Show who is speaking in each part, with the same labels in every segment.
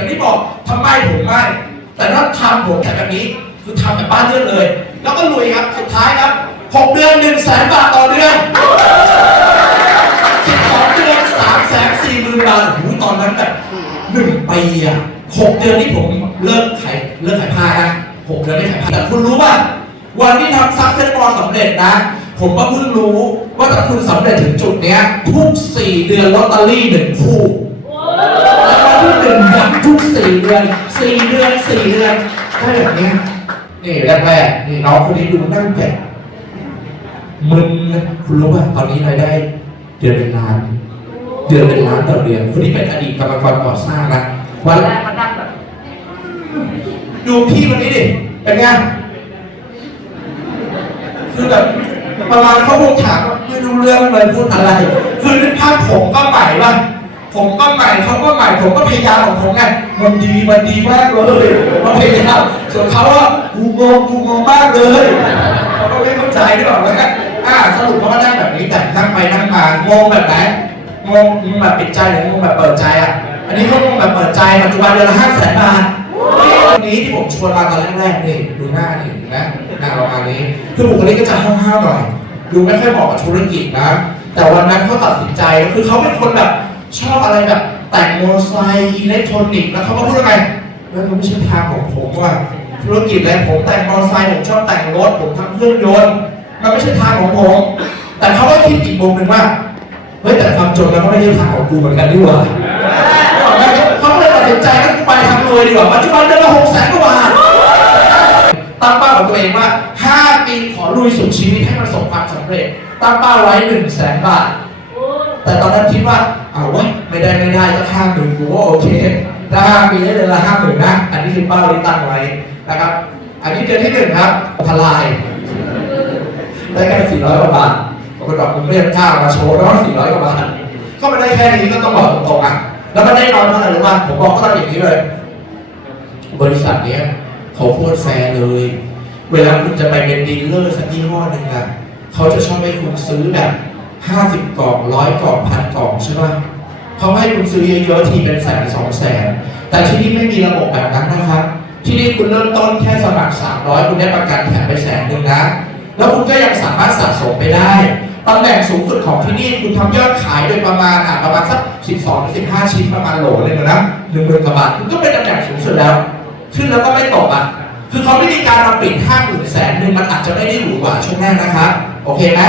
Speaker 1: อย่างที่บอกทำไมผมไม่ แต่ถ้าทำผมแต่แบบนี้คือทำแบบบ้านเลือดเลย แล้วก็ลุยครับสุดท้ายครับหกเดือนหนึ่งแสนบาทต่อเดือนสิบสองเดือนสามแสนสี่หมื่นบาทโอ้โหตอนนั้นแบบหนึ่งปีอะหกเดือนที่ผมเลิกขายเลิกขายผ้านะหกเดือนไม่ขายผ้าแต่คุณรู้ป่ะวันที่ทำซักเซนบอลสำเร็จนะ ผมก็เพิ่งรู้ว่าถ้าคุณสำเร็จถึงจุดเนี้ยทุกสี่เดือนลอตเตอรี่หนึ่งคู่ แล้ววันที่หนึ่งย้ำทุก สี่เดือนสี่เดือนสี่เดือนได้แบบเนี้ยนี่แรกๆนี่น้องคนนี้ดูนั่งแกะมึนนะคุณรู้ป่ะตอนนี้รายได้ เดือนเป็นล้าน เดือนเป็นล้านต่อเดือนคนนี้เป็นอดีตกรรมกรก่อสร้างนะวันแรกมานั่งแบบดูพี่คนนี้ดิเป็นไงคือแบบประมาณเขาคงถามว่าไม่รู้เรื่องเลยพูดอะไร คือนึกภาพผมก็ใหม่ป่ะ ผมก็ใหม่เขาก็ใหม่ผมก็พยายามของผมไงมันดีมันดีมากเลยมันพยายามส่วนเขาว่ากูงงกูงงมากเลยเขาก็ไม่เข้าใจหรือเปล่านะอ่าสรุปเขาก็ได้แบบนี้แต่นั่งไปนั่งมางงแบบไหนงงงงแบบปิดใจหรืองงแบบเปิดใจอะ อันนี้เขางงแบบเปิดใจปัจจุบันเดือนละห้าแสนบาทวันนี้ที่ผมชวนมาตอนแรกๆนี่ดูหน้านี่นะหน้าประมาณนี้คือบุคลิกก็จะห้าวๆหน่อยดูไม่ค่อยเหมาะกับธุรกิจนะ แต่วันนั้นเขาตัดสินใจคือเขาเป็นคนแบบ ชอบอะไรแบบแต่งมอเตอร์ไซค์อิเล็กทรอนิกส์แล้วเขาก็พูดว่าไงแล้วมันไม่ใช่ทางของผมว่าธุรกิจอะไรผมแต่งมอเตอร์ไซค์ผมชอบแต่งรถผมทำเครื่องยนต์มันไม่ใช่ทางของผม แต่เขาก็คิดอีกมุมหนึ่งว่าเฮ้ยแต่ความจนมันก็ไม่ใช่ทางของกูเหมือนกันดีกว่าเขาก็เลยตัดสินใจงั้นกูไปทำรวยดีกว่าปัจจุบันเดือนละหกแสนกว่าบาทตั้งเป้าของตัวเองว่า 5 ปีขอลุยสุดชีวิตให้ประสบความสำเร็จ ตั้งเป้าไว้1 0 0 0 0แสนบาท แต่ตอนนั้นคิดว่าเอาวะไม่ได้ไม่ได้ก็ห้าหมื่นกูว่าโอเคถ้าห้าปีได้เดือนละห้าหมื่นนะ อันนี้คือเป้าที่ตั้งไว้นะครับ อันนี้เดือนที่หนึ่งครับทลายได้แค่สี่ร้อยกว่าบาทปรากฏว่าผมเรียกค่ามาโชว์แล้วสี่ร้อยกว่าบาทก็มาได้แค่นี้ก็ต้องบอกตรงๆอะแล้วมันได้นอนเท่าไหร่รู้ป่ะผมบอกเขาองอย่างนี้เลย บริษัทเนี้ยเขาโคตรแฟร์เลย เวลาคุณจะไปเป็นดีลเลอร์สักยี่ห้อหนึ่งอะเขาจะชอบให้คุณซื้อแบบ ห้าสิบกล่องร้อยกล่องพันกล่องใช่ป่ะเขาให้คุณซื้อเยอะๆทีเป็นแสนสองแสนแต่ที่นี่ไม่มีระบบแบบนั้นนะครับ ที่นี่คุณเริ่มต้นแค่สมัครสามร้อยคุณได้ประกันแถมไปแสนหนึ่งนะแล้วคุณก็ยังสามารถสะสมไปได้ตำแหน่งสูงสุดของที่นี่คุณทำยอดขายโดยประมาณอะประมาณสัก12ถึง15 ชิ้นประมาณโหลเลยนะหนึ่งหมื่นกว่าบาทคุณก็เป็นตำแหน่งสูงสุดแล้ว ขึ้นแล้วก็ไม่ตกอะคือเขาไม่มีการมาปิดห้าหมื่นแสนหนึ่งมันอาจจะไม่ได้หรูหราช่วงแรกนะครับโอเคไหม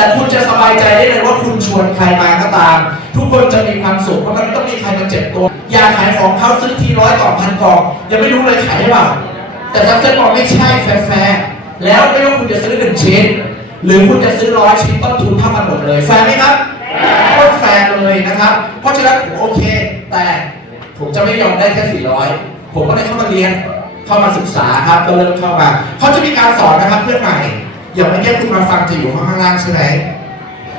Speaker 1: แต่คุณจะสบายใจได้เลยว่าคุณชวนใครมาก็ตาม ทุกคนจะมีความสุขเพราะมันไม่ต้องมีใครมาเจ็บตัว อยากขายของเขาซื้อทีร้อยกล่องพันกล่องยังไม่รู้เลยขายได้เปล่าแต่ถ้าเกิดบอกไม่ใช่แฟร์แล้วไม่ว่าคุณจะซื้อหนึ่งชิ้น หรือคุณจะซื้อร้อยชิ้นต้นทุนเท่ากันหมดเลยแฟร์ไหมครับโคตรแฟร์เลยนะครับ เพราะฉะนั้นผมโอเค แต่ผมจะไม่ยอมได้แค่ 400 ผมก็เลยเข้ามาเรียนเข้ามาศึกษาครับก็เริ่มเข้ามาเขาจะมีการสอนนะครับเพื่อนใหม่ อย่างเมื่อกี้คุณมาฟังจะอยู่ข้างล่างใช่ไหม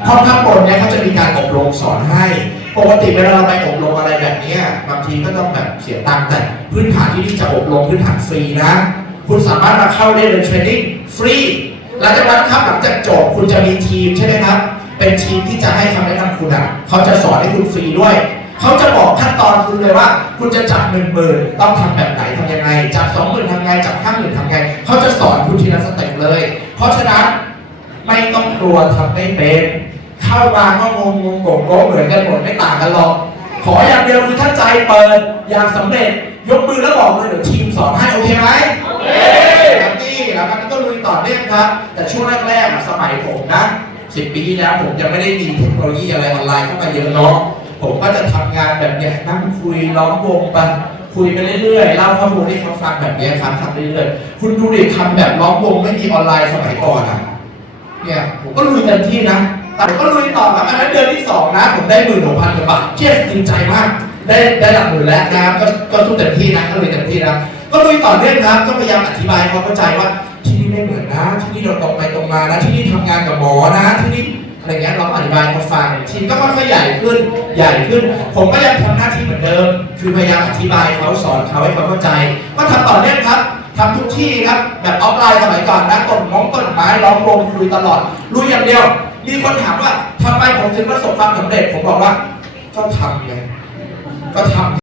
Speaker 1: ห้องข้างบนเนี่ยเขาจะมีการอบรมสอนให้ ปกติเวลาเราไปอบรมอะไรแบบนี้บางทีก็ต้องแบบเสียตังค์แต่พื้นฐานที่นี่จะอบรมพื้นฐานฟรีนะ คุณสามารถมาเข้าได้เลยเทรนนิ่งฟรีหลังจากนั้นครับหลังจากจบคุณจะมีทีมใช่ไหมครับ เป็นทีมที่จะให้คำแนะนำคุณอะเขาจะสอนให้คุณฟรีด้วย เขาจะบอกขั้นตอนคุณเลยว่า คุณจะจับหนึ่งหมื่นต้องทำแบบไหน งไงจับสองหมื่นทำไงจับห้าหมื่นทำไงเขาจะสอนคุณทีละสเต็ปเลย เพราะฉะนั้นไม่ต้องกลัวทำไม่เป็นเข้ามาก็งงงงงงเหมือนกันหมดไม่ต่างกันหรอกขออย่างเดียวคือถ้าใจเปิดอยากสำเร็จ ยกมือแล้วบอกเลยเดี๋ยวทีมสอนให้โอเคไหมโอเคครับนี่แล้วมันก็ลุยต่อเนื่องครับ แต่ช่วงแรกๆสมัยผมนะสิบปีที่แล้วผมยังไม่ได้มีเทคโนโลยีอะไรออนไลน์เข้ามาเยอะเนาะผมก็จะทำงานแบบเนี้ยนั่งคุยล้อมวงไป คุยไปเรื่อยๆเล่าข้อมูลให้เขาฟังแบบนี้ยครับทำเรื่อยๆคุณดูดิทำแบบล้อมวงไม่มีออนไลน์สมัยก่อนอะเนี่ยผมก็ลุยเต็มที่นะ แต่ผมก็ลุยต่อครับอันนั้นเดือนที่สองนะ ผมได้หมื่นหกพันกว่าบาทเชี่ยจริงใจมาก ได้ได้หลักหมื่นแล้วนะครับก็ก็ทุกเต็มที่นะก็ลุยเต็มที่นะก็ลุยต่อเนื่องครับก็พยายามอธิบายเขาเข้าใจว่าที่นี่ไม่เหมือนนะ ที่นี่เราตรงไปตรงมานะ ที่นี่ทำงานกับหมอนะที่นี่ อะไรเงี้ยเราอธิบายเขาฟังทีมก็ค่อยๆใหญ่ขึ้นใหญ่ขึ้น ผมก็ยังทำหน้าที่เหมือนเดิม คือพยายามอธิบายเขาสอนเขาให้เขาเข้าใจ ก็ทำต่อเนื่องครับทำทุกที่ครับ แบบออฟไลน์สมัยก่อนนะต้นมงต้นไม้ล้อมวงคุยตลอดลุยอย่างเดียว มีคนถามว่าทำไมผมถึงประสบความสำเร็จ ผมบอกว่าก็ทำไงก็ทำ